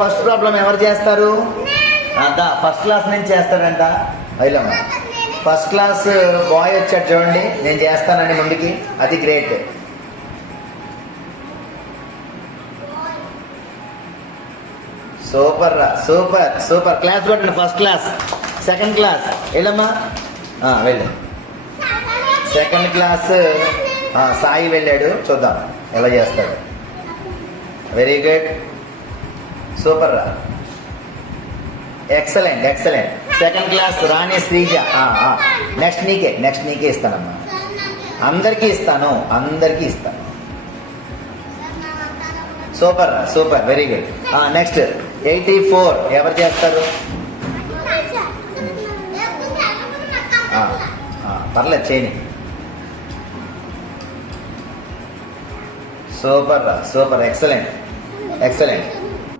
First problem ఎవరు చేస్తారు? అదా ఫస్ట్ క్లాస్ నుంచి చేస్తాడంట. అయిలమ్మ ఫస్ట్ క్లాస్ బాయ్ వచ్చాడు చూడండి, నేను చేస్తానండి ముందుకి. అది గ్రేట్. సూపర్ రా, సూపర్ సూపర్. క్లాస్ కొట్టండి. First class. సెకండ్ క్లాస్ వెళ్ళమ్మా, వెళ్ళు. సెకండ్ క్లాస్ సాయి వెళ్ళాడు, చూద్దాం ఎలా చేస్తాడు. వెరీ గుడ్, సూపర్ రా, ఎక్సలెంట్ ఎక్సలెంట్. సెకండ్ క్లాస్ రాణి శ్రీజ. నెక్స్ట్ నీకే ఇస్తానమ్మా. అందరికీ ఇస్తాను, అందరికీ ఇస్తాను. సూపర్ రా, సూపర్, వెరీ గుడ్. నెక్స్ట్ 84 ఎవరు చేస్తారు? పర్లేదు చేయని. సూపర్ రా, సూపర్, ఎక్సలెంట్ ఎక్సలెంట్.